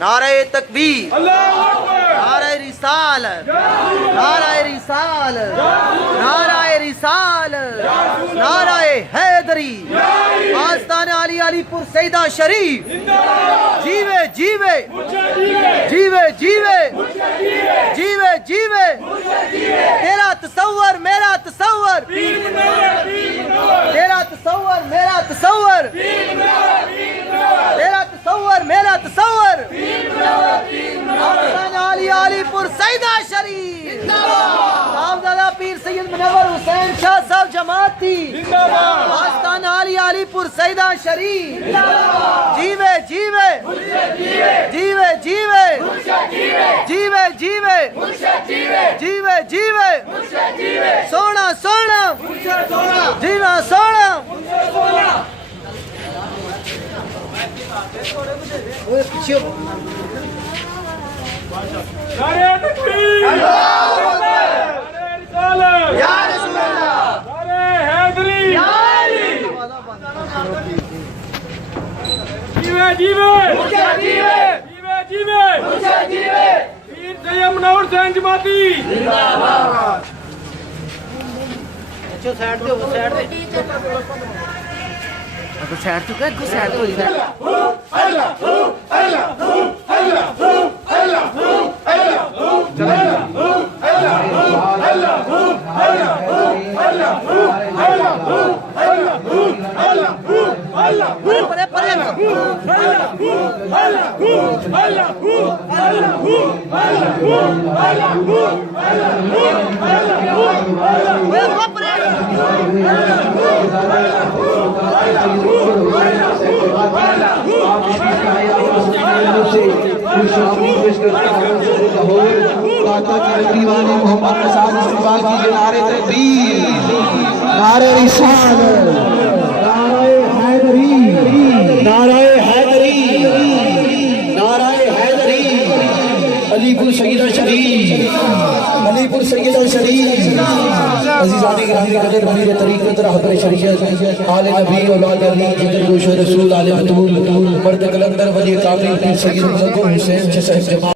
नारे तकबीर, नारे रिसालत, नारे रिसालत, नारे रिसालत, नारे हैदरी, आस्ताने आली अलीपुर सईदा शरीफ, जीवे जीवे जीवे जीवे जीवे जीवे, तेरा तसव्वुर मेरा तसव्वुर, तेरा तसव्वुर मेरा तसव्वुर, तेरा तसव्वुर मेरा तसव्वुर, आली अलीपुर सईदा शरीफ, साहबजादा पीर सैयद मुनव्वर हुसैन शाह साहब जमाती, आस्ताना आली अलीपुर सईदा शरीफ, जीवे जीवे जीवे जीवे जीवे जीवे जीवे जीवे, सोना सोना जीना सोना। नारे तकबीर, नारे रिसालत, या रसूल अल्लाह, नारे हैदरी, या अली, जीवे जीवे जीवे जीवे जीवे जीवे, पीर सैयद मुनव्वर हुसैन जमाती जिंदाबाद। अच्छा साइड दे, वो साइड दे, अगर साइड तो क्या साइड तो इधर परे परे दीवाने मोहम्मद नसार इस्तेमाल कीजिए। नारे तकबीर, नारे रिसालत, नारे हैदरी, नारे हैदरी, नारे हैदरी, अलीपुर सईदा शरीफ, अलीपुर सईदा शरीफ। अज़ीज़ाने गिरामी कदर बनी तरीक़त रहबर शरीयत आले नबी औलाद अली जिगर गोश रसूल आले बतूल मर्द कलंदर वली कामिल पीर सैयद मुनव्वर हुसैन साहब जमात।